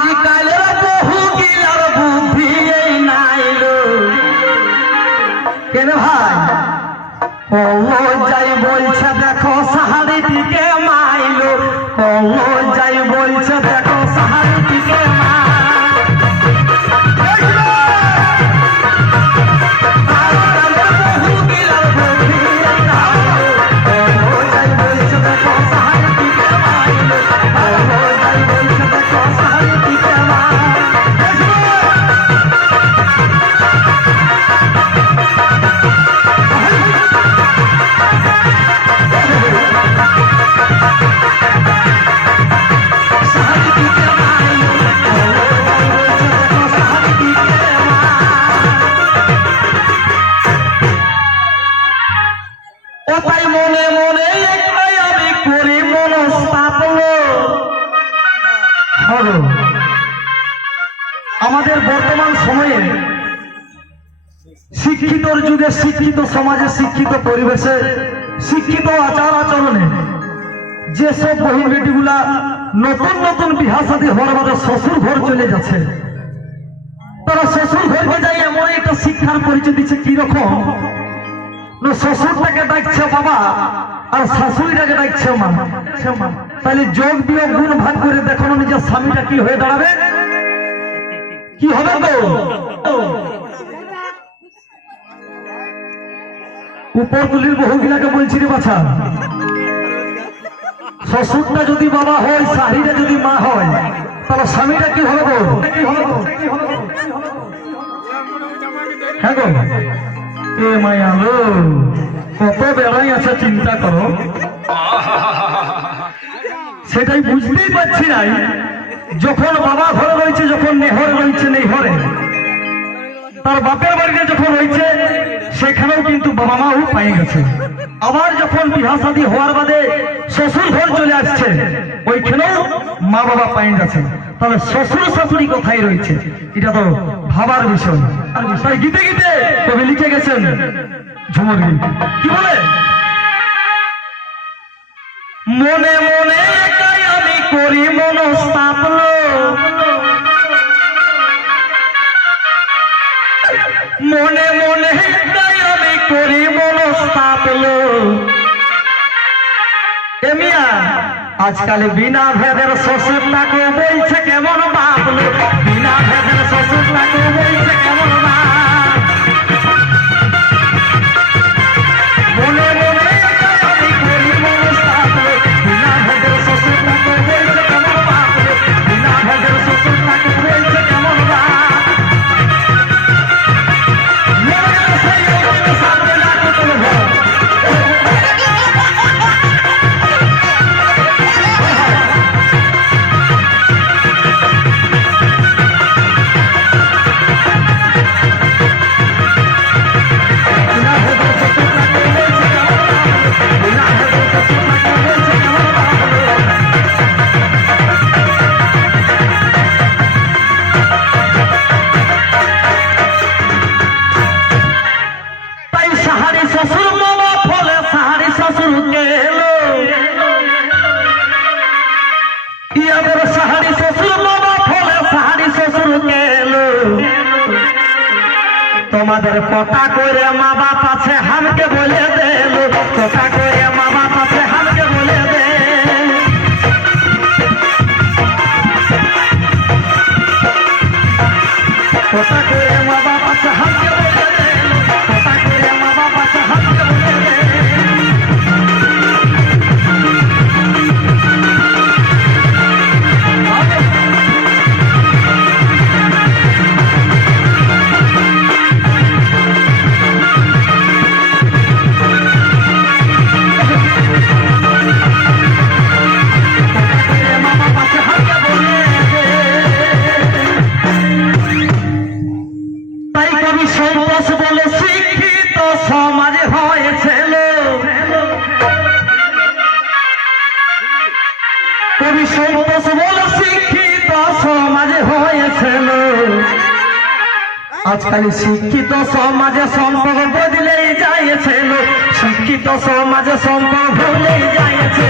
আজকালের বহু গিলার বুদ্ধি এই নাইলো কেন ভাই ও যাই বলছে দেখো সাহারিটিকে মাইলো ও যাই বলছে দেখো সাহারিটিকে আমাদের বর্তমান সময়ে শিক্ষিতর যুগে শিক্ষিত সমাজে শিক্ষিত পরিবেশে শিক্ষিত আচার আচরণে যেসব বহিন বেটিগুলা নতুন নতুন বিবাহ শাদী হওয়ার বাদে শ্বশুর ঘর চলে যাচ্ছে তারা শ্বশুর ঘরকে যাই এমন একটা শিক্ষার পরিচয় দিচ্ছে কিরকম শ্বশুরটাকে ডাকছে বাবা আর শাশুড়িটাকে ডাকছে মা তাহলে যোগ বিয়োগ গুণ ভাগ করে দেখো নিজের স্বামীটা কি হয়ে দাঁড়াবে কি হবে তো উপর তুলির বহুগুলাকে বলছি রে বাছা শ্বশুরটা যদি বাবা হয় শাড়িটা যদি মা হয় তাহলে স্বামীটা কি হবে গো হ্যাঁ গো এ মায়া লো কত বেড়াই আছে চিন্তা করো সেটাই বুঝতেই পারছি নাই যখন বাবা ঘরে রয়েছে যখন নেহর রয়েছে নেহরে তার বাপের বাড়িতে যখন রয়েছে সেখানেও কিন্তু বাবা মাও পাই গেছে আবার যখন বিবাহ শাদী হওয়ার বাদে শ্বশুর ঘর চলে আসছে ওইখানেও মা বাবা পাই গেছে তাহলে শ্বশুর শাশুড়ি কোথায় রয়েছে এটা তো ভাবার বিষয় তাই গীতে গীতে কবি লিখে গেছেন ঝুমুর গীত কি বলে মনে মনে একাই আমি করি মনস্তাপ মনে মনে একাই আমি করি মনস্তাপ মিয়া আজকাল বিনা ভেদের শ্বশুরটাকে বলছে কেমন বাপ বিনা ভেদের শ্বশুরটাকে বলছে কেমন বাপ মনে মনে আমি করি মনস্তাপ বিনা ভেদের শ্বশুরটাকে বলছে কেমন বাপ বিনা ভেদের শ্বশুরটাকে বলছে কেমন বাপ তোমাদের পটা করে মা বাপ আছে হামকে বলে দেল পটা করে মা বাপ আছে হামকে বলে দে পটা করে মা বাপ আছে হামকে বলে দেল পটা করে মা বাপ আছে হামকে বলে দে আজকাল শিক্ষিত সমাজে সম্পর্ক বদলেই যাইছে শিক্ষিত সমাজে সম্পর্ক ভুলেই যাইছে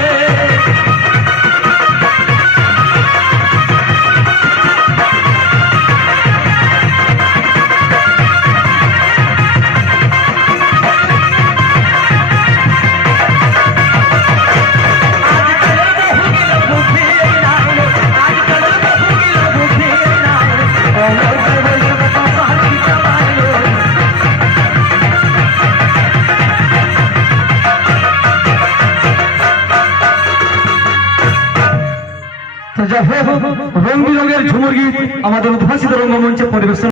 তো যাই হোক, রং বিরঙের ঝুমুর গীত আমাদের উদ্ভাসিত রঙ্গমঞ্চে পরিবেশন